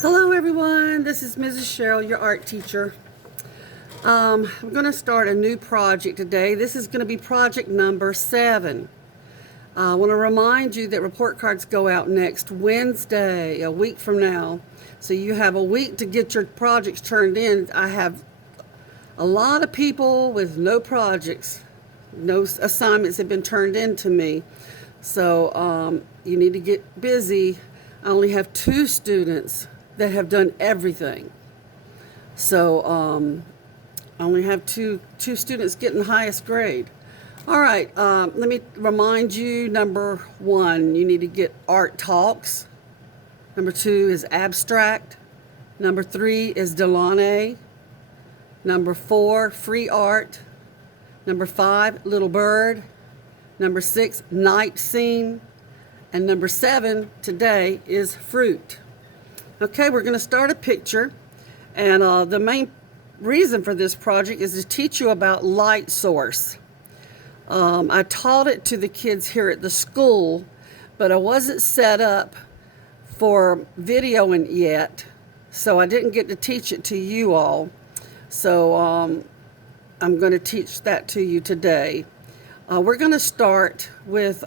Hello everyone, this is Mrs. Sherrill, your art teacher. I'm going to start a new project today. This is going to be project number 7. I want to remind you that report cards go out next Wednesday, a week from now. So you have a week to get your projects turned in. I have a lot of people with no projects, no assignments have been turned in to me. So you need to get busy. I only have 2 students that have done everything. So I only have two students getting the highest grade. All right, let me remind you, number 1, you need to get art talks. Number 2 is abstract. Number 3 is Delaunay. Number 4, free art. Number 5, little bird. Number 6, night scene. And number 7 today is fruit. Okay, we're going to start a picture, and the main reason for this project is to teach you about light source. I taught it to the kids here at the school, but I wasn't set up for videoing yet, so I didn't get to teach it to you all. So I'm going to teach that to you today. We're going to start with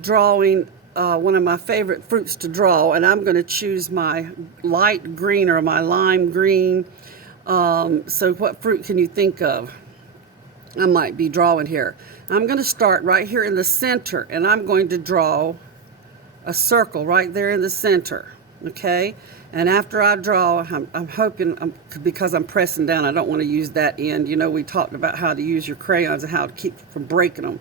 drawing one of my favorite fruits to draw, and I'm going to choose my light green or my lime green. So what fruit can you think of I might be drawing here? I'm going to start right here in the center, and I'm going to draw a circle right there in the center. Okay, and after I draw, I'm hoping, because I'm pressing down, I don't want to use that end. You know, we talked about how to use your crayons and how to keep from breaking them.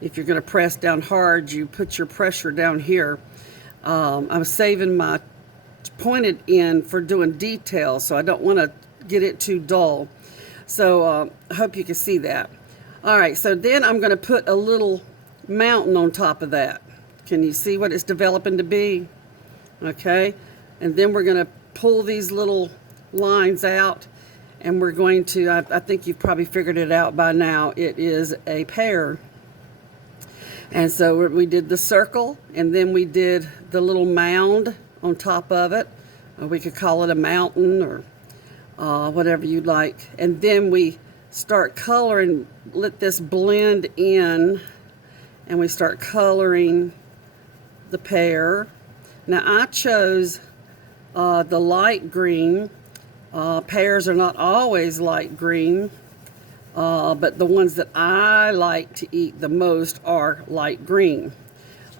If you're going to press down hard, you put your pressure down here. I'm saving my pointed end for doing details, so I don't want to get it too dull. So I hope you can see that. All right, so then I'm going to put a little mountain on top of that. Can you see what it's developing to be? Okay, and then we're going to pull these little lines out, and we're going to, I think you've probably figured it out by now, it is a pear. And so we did the circle, and then we did the little mound on top of it. We could call it a mountain or whatever you'd like. And then we start coloring, let this blend in, and we start coloring the pear. Now I chose the light green. Pears are not always light green. But the ones that I like to eat the most are light green.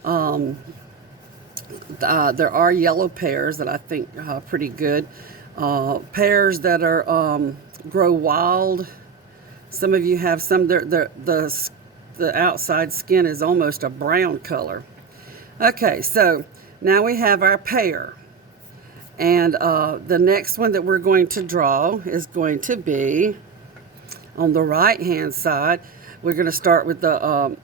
There are yellow pears that I think are pretty good. Pears that are grow wild. Some of you have some. The outside skin is almost a brown color. Okay, so now we have our pear, and the next one that we're going to draw is going to be on the right hand side. We're going to start with the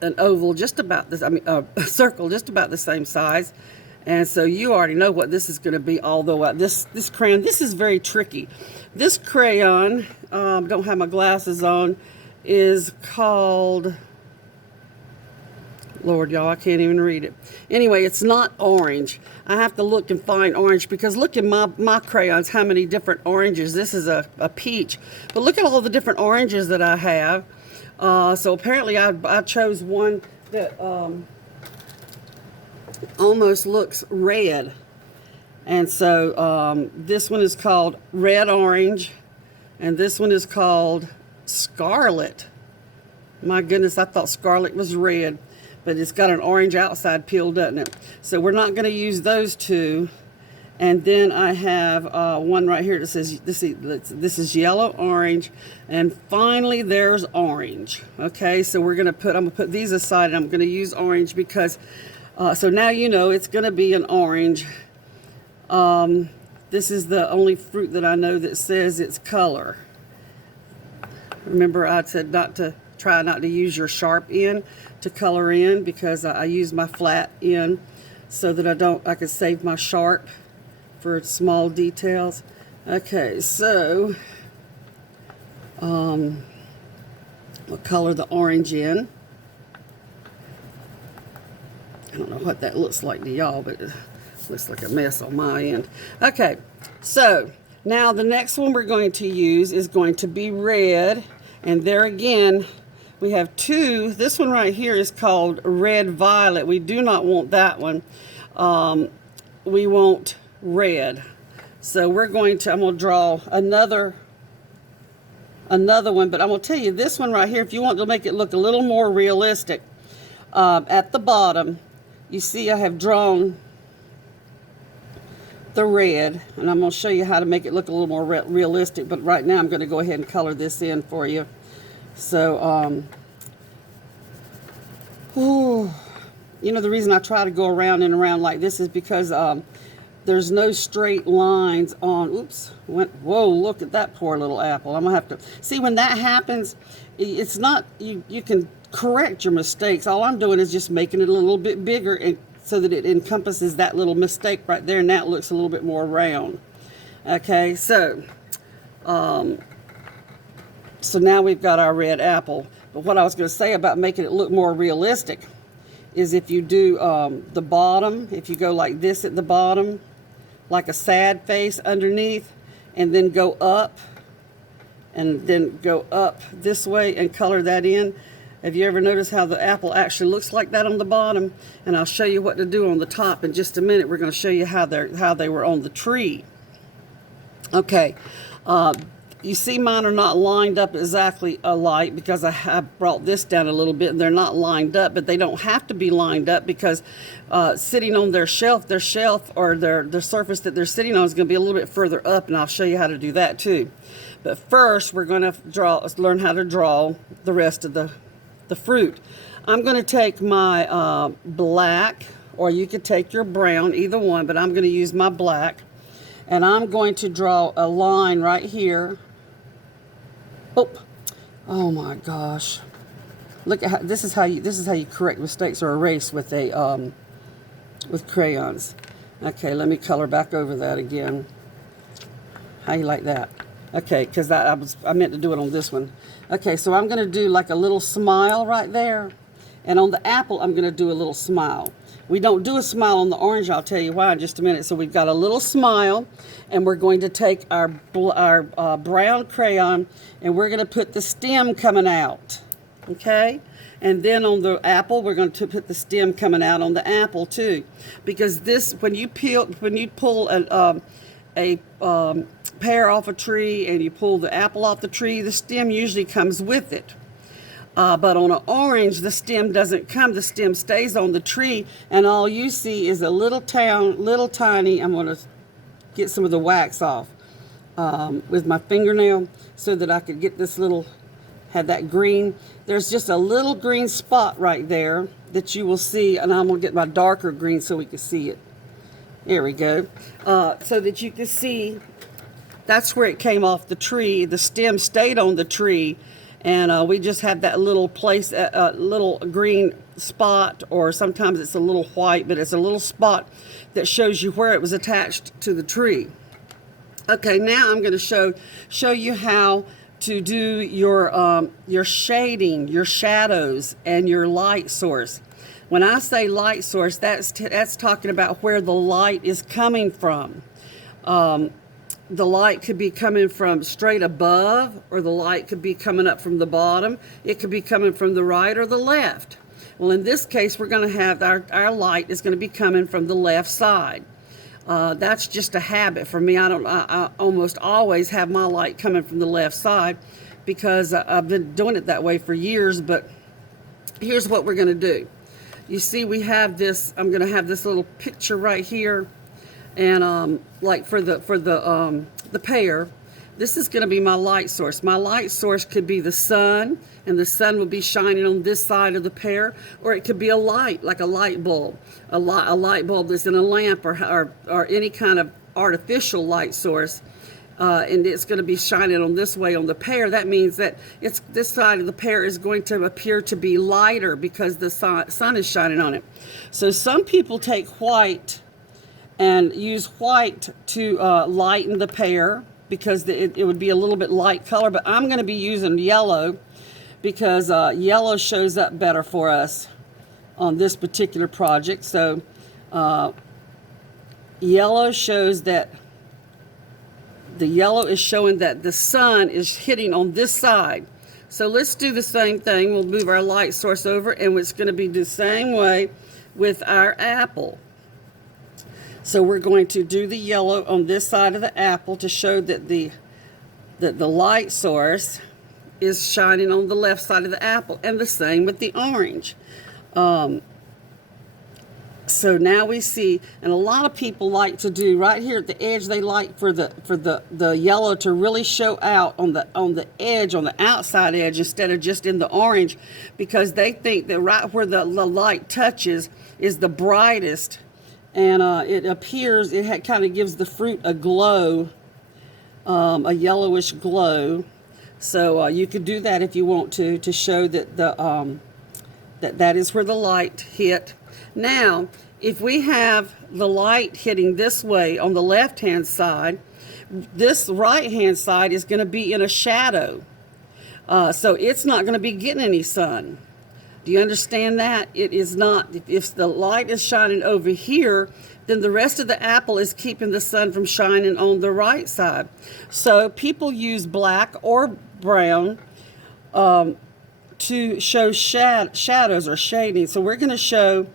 an oval just about this, a circle just about the same size. And so you already know what this is going to be, although this crayon, this is very tricky. This crayon, don't have my glasses on, is called, Lord, y'all, I can't even read it. Anyway, it's not orange. I have to look and find orange, because look at my crayons, how many different oranges. This is a peach. But look at all the different oranges that I have. So apparently I chose one that almost looks red. And so this one is called red orange, and this one is called scarlet. My goodness, I thought scarlet was red. But it's got an orange outside peel, doesn't it? So we're not going to use those 2. And then I have one right here that says, this is yellow, orange, and finally there's orange. Okay, so I'm going to put these aside, and I'm going to use orange because, so now you know it's going to be an orange. This is the only fruit that I know that says its color. Remember, I said try not to use your sharp end to color in, because I use my flat end so that I can save my sharp for small details. Okay, so we'll color the orange in. I don't know what that looks like to y'all, but Looks like a mess on my end. Okay, so now the next one we're going to use is going to be red. And there again, we have two. This one right here is called red violet. We do not want that one. We want red. So we're going to, I'm going to draw another one, but I'm going to tell you this one right here, if you want to make it look a little more realistic, at the bottom, you see I have drawn the red, and I'm going to show you how to make it look a little more realistic, but right now I'm going to go ahead and color this in for you. So, you know, the reason I try to go around and around like this is because there's no straight lines on, whoa, look at that poor little apple. I'm going to have to, see when that happens, it's not, you can correct your mistakes. All I'm doing is just making it a little bit bigger and so that it encompasses that little mistake right there, and that looks a little bit more round. Okay, so now we've got our red apple. But what I was going to say about making it look more realistic is if you do the bottom, if you go like this at the bottom, like a sad face underneath, and then go up, and then go up this way and color that in. Have you ever noticed how the apple actually looks like that on the bottom? And I'll show you what to do on the top in just a minute. We're going to show you how they were on the tree. Okay, you see mine are not lined up exactly alike because I brought this down a little bit and they're not lined up, but they don't have to be lined up because sitting on their shelf or the surface that they're sitting on is going to be a little bit further up, and I'll show you how to do that too. But first we're going to learn how to draw the rest of the fruit. I'm going to take my black, or you could take your brown, either one, but I'm going to use my black, and I'm going to draw a line right here. Oh my gosh! Look at how this is how you correct mistakes or erase with with crayons. Okay, let me color back over that again. How you like that? Okay, because I meant to do it on this one. Okay, so I'm going to do like a little smile right there. And on the apple, I'm going to do a little smile. We don't do a smile on the orange. I'll tell you why in just a minute. So we've got a little smile, and we're going to take our brown crayon, and we're going to put the stem coming out. Okay? And then on the apple, we're going to put the stem coming out on the apple too. Because this, when you pull a pear off a tree and you pull the apple off the tree, the stem usually comes with it. But on an orange, the stem doesn't come. The stem stays on the tree, and all you see is a little tiny, I'm going to get some of the wax off with my fingernail so that I could get this had that green. There's just a little green spot right there that you will see, and I'm going to get my darker green so we can see it. There we go. So that you can see that's where it came off the tree. The stem stayed on the tree, and we just have that little place, a little green spot, or sometimes it's a little white, but it's a little spot that shows you where it was attached to the tree. Okay, now I'm going to show you how to do your shading, your shadows, and your light source. When I say light source, that's talking about where the light is coming from. The light could be coming from straight above, or the light could be coming up from the bottom. It could be coming from the right or the left. Well, in this case, we're going to have our light is going to be coming from the left side. That's just a habit for me. I almost always have my light coming from the left side because I've been doing it that way for years. But here's what we're going to do. You see, we have this. I'm going to have this little picture right here, and like for the pear, this is going to be my light source. My light source could be the sun, and the sun will be shining on this side of the pear, or it could be a light, like a light bulb, a light bulb that's in a lamp, or any kind of artificial light source. And it's going to be shining on this way on the pear. That means that this side of the pear is going to appear to be lighter because the sun is shining on it. So some people take white and use white to lighten the pear because it would be a little bit light color. But I'm going to be using yellow because yellow shows up better for us on this particular project. So yellow shows that the yellow is showing that the sun is hitting on this side. So let's do the same thing. We'll move our light source over, and it's going to be the same way with our apple. So we're going to do the yellow on this side of the apple to show that the light source is shining on the left side of the apple, and the same with the orange. So now we see, and a lot of people like to do right here at the edge, they like for the yellow to really show out on the edge, on the outside edge, instead of just in the orange, because they think that right where the light touches is the brightest, and it appears, it kind of gives the fruit a glow, a yellowish glow. So you could do that if you want to show that that is where the light hit. Now, if we have the light hitting this way on the left-hand side, this right-hand side is going to be in a shadow. So it's not going to be getting any sun. Do you understand that? It is not. If the light is shining over here, then the rest of the apple is keeping the sun from shining on the right side. So people use black or brown to show shadows or shading. So we're going to show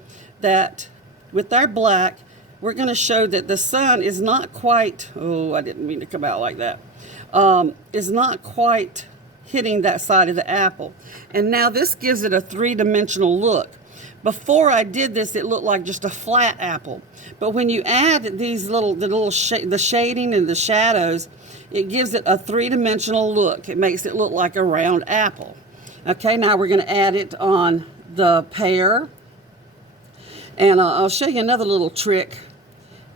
that with our black, we're going to show that the sun is not quite, oh, I didn't mean to come out like that, is not quite hitting that side of the apple. And now this gives it a three-dimensional look. Before I did this, it looked like just a flat apple. But when you add these the shading and the shadows, it gives it a three-dimensional look. It makes it look like a round apple. Okay, now we're going to add it on the pear. And I'll show you another little trick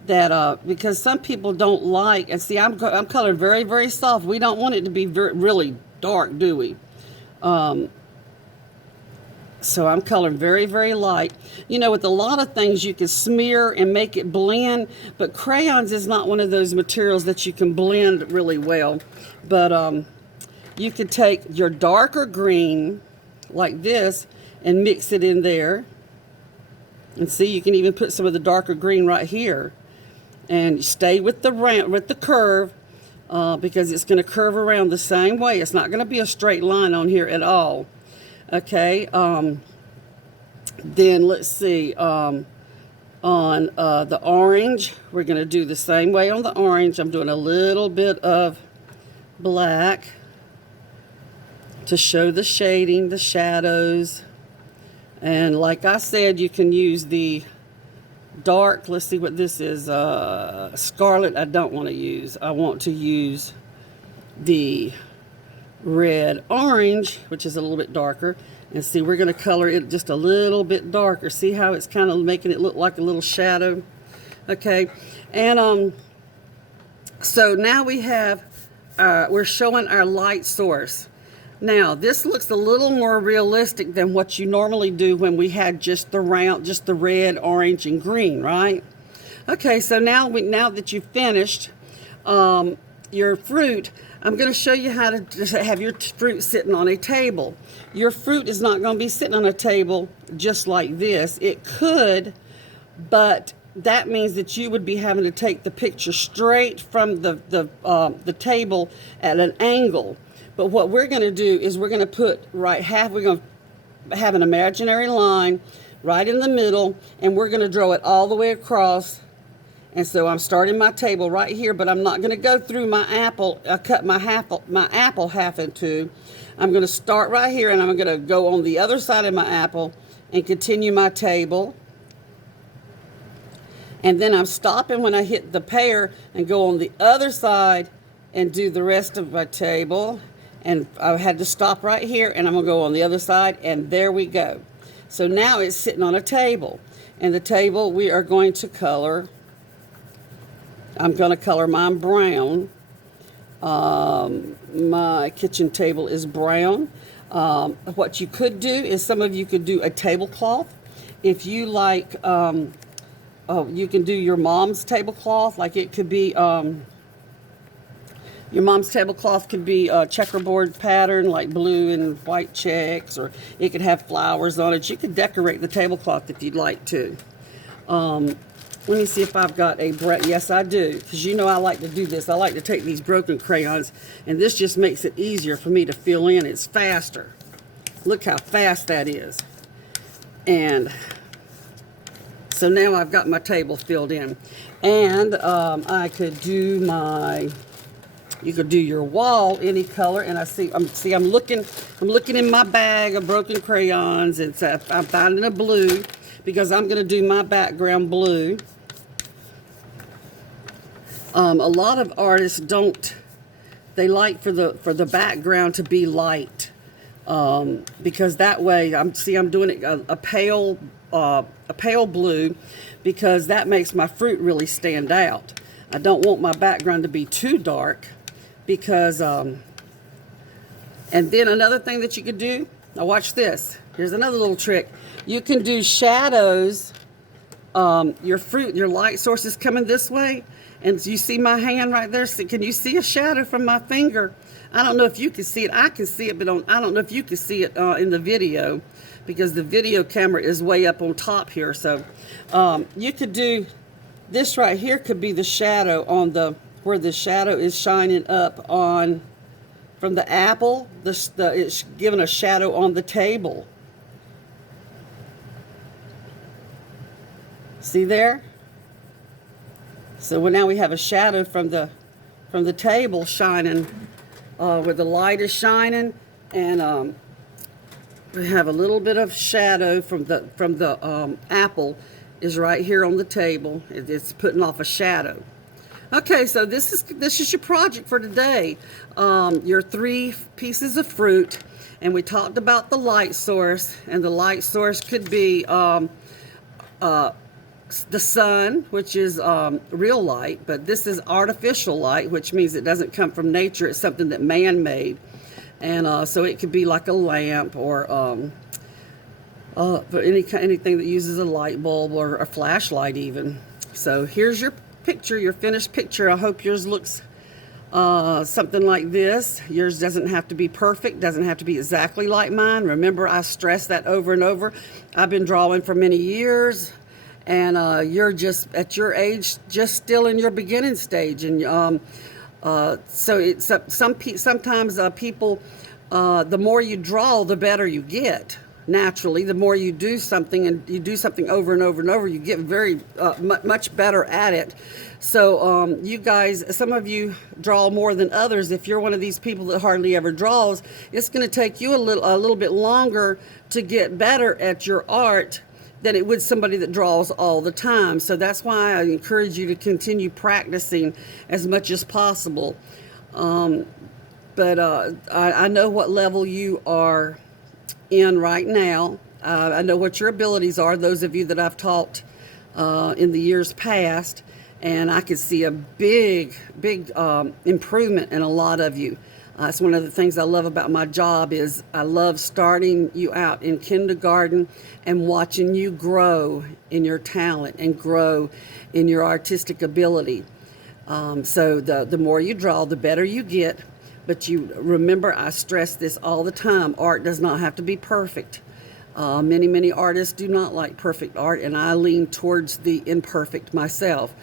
that, because some people don't like, and see, I'm colored very, very soft. We don't want it to be really dark, do we? So I'm coloring very, very light. You know, with a lot of things you can smear and make it blend, but crayons is not one of those materials that you can blend really well. But you could take your darker green like this and mix it in there. And see, you can even put some of the darker green right here. And stay with the curve, because it's going to curve around the same way. It's not going to be a straight line on here at all. Okay, then let's see, on the orange, we're going to do the same way on the orange. I'm doing a little bit of black to show the shading, the shadows. And like I said, you can use the dark, let's see what this is, scarlet I don't want to use. I want to use the red orange, which is a little bit darker. And see, we're going to color it just a little bit darker. See how it's kind of making it look like a little shadow? Okay, and so now we have, we're showing our light source. Now, this looks a little more realistic than what you normally do when we had just the red, orange, and green, right? Okay, so now that you've finished your fruit, I'm going to show you how to have your fruit sitting on a table. Your fruit is not going to be sitting on a table just like this. It could, but that means that you would be having to take the picture straight from the table at an angle. But what we're going to do is we're going to put we're going to have an imaginary line right in the middle, and we're going to draw it all the way across. And so I'm starting my table right here, but I'm not going to go through my apple, cut my apple half in two. I'm going to start right here, and I'm going to go on the other side of my apple and continue my table. And then I'm stopping when I hit the pear and go on the other side and do the rest of my table. And I had to stop right here, and I'm going to go on the other side, and there we go. So now it's sitting on a table. And the table we are going to color. I'm going to color mine brown. My kitchen table is brown. What you could do is some of you could do a tablecloth. If you like, you can do your mom's tablecloth. Like it could be... your mom's tablecloth could be a checkerboard pattern, like blue and white checks, or it could have flowers on it. You could decorate the tablecloth if you'd like to. Let me see if I've got a yes, I do, because you know I like to do this. I like to take these broken crayons, and this just makes it easier for me to fill in. It's faster. Look how fast that is. And so now I've got my table filled in. And I could do you could do your wall any color. And I'm looking in my bag of broken crayons, and so I'm finding a blue because I'm going to do my background blue. A lot of artists they like for the background to be light, because that way I'm doing it a pale blue, because that makes my fruit really stand out. I don't want my background to be too dark, because and then another thing that you could do, now watch this. Here's another little trick. You can do shadows. Your light source is coming this way, and you see my hand right there. So can you see a shadow from my finger? I don't know if you can see it. I can see it, but I don't know if you can see it in the video, because the video camera is way up on top here. So you could do this right here. Could be the shadow on where the shadow is shining up on from the apple. It's giving a shadow on the table. See there? So now we have a shadow from the table shining, where the light is shining, and we have a little bit of shadow from the apple is right here on the table. It's putting off a shadow. Okay, so this is your project for today. Your 3 pieces of fruit, and we talked about the light source, and the light source could be the sun, which is real light, but this is artificial light, which means it doesn't come from nature. It's something that man made, and so it could be like a lamp, or anything that uses a light bulb or a flashlight even. So here's your picture, your finished picture. I hope yours looks something like this. Yours doesn't have to be perfect, doesn't have to be exactly like mine. Remember, I stress that over and over. I've been drawing for many years, and you're just at your age, just still in your beginning stage. And so it's sometimes people, the more you draw, the better you get. Naturally, the more you do something, and you do something over and over and over, you get very much better at it. So you guys, some of you draw more than others. If you're one of these people that hardly ever draws, it's going to take you a little bit longer to get better at your art than it would somebody that draws all the time. So that's why I encourage you to continue practicing as much as possible. But I know what level you are in right now. I know what your abilities are, those of you that I've taught in the years past, and I could see a big improvement in a lot of you. It's one of the things I love about my job is I love starting you out in kindergarten and watching you grow in your talent and grow in your artistic ability. So the more you draw, the better you get. But you remember, I stress this all the time, art does not have to be perfect. Many artists do not like perfect art, and I lean towards the imperfect myself.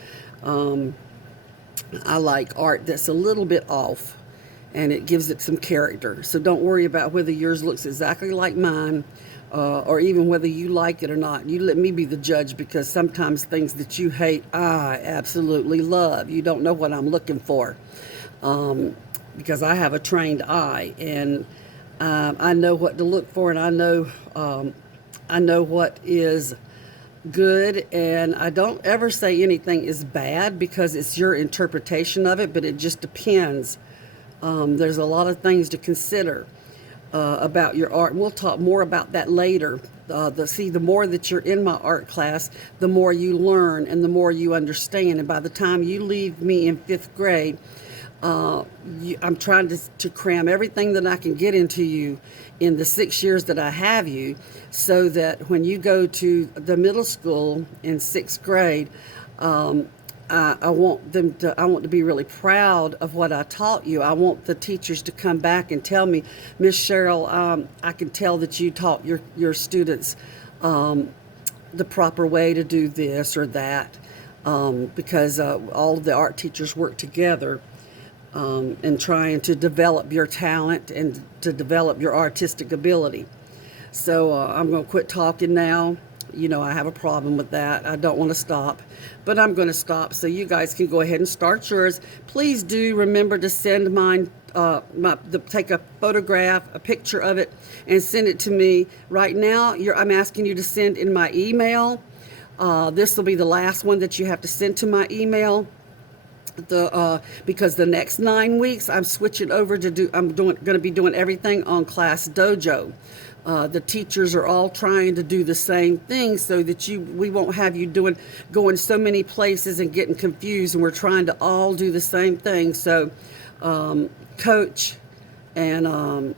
I like art that's a little bit off, and it gives it some character. So don't worry about whether yours looks exactly like mine, or even whether you like it or not. You let me be the judge, because sometimes things that you hate, I absolutely love. You don't know what I'm looking for, because I have a trained eye, and I know what to look for, and I know what is good, and I don't ever say anything is bad, because it's your interpretation of it, but it just depends. There's a lot of things to consider about your art, and we'll talk more about that later. The more that you're in my art class, the more you learn and the more you understand, and by the time you leave me in 5th grade, I'm trying to cram everything that I can get into you in the 6 years that I have you, so that when you go to the middle school in 6th grade, I want to be really proud of what I taught you. I want the teachers to come back and tell me, Miss Sherrill, I can tell that you taught your students the proper way to do this or that. because all of the art teachers work together in trying to develop your talent and to develop your artistic ability. So I'm going to quit talking now. You know, I have a problem with that. I don't want to stop, but I'm going to stop so you guys can go ahead and start yours. Please do remember to send mine, take a photograph, a picture of it, and send it to me. Right now, I'm asking you to send in my email. This will be the last one that you have to send to my email. Because the next 9 weeks I'm switching over to going to be doing everything on Class Dojo. The teachers are all trying to do the same thing so that we won't have you going so many places and getting confused, and we're trying to all do the same thing. So Coach and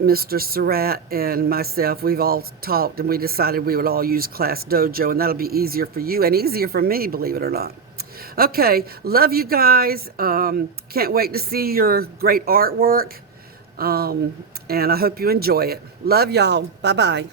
Mr. Surratt and myself, we've all talked and we decided we would all use Class Dojo, and that'll be easier for you and easier for me, believe it or not. Okay, love you guys. Can't wait to see your great artwork. And I hope you enjoy it. Love y'all. Bye-bye.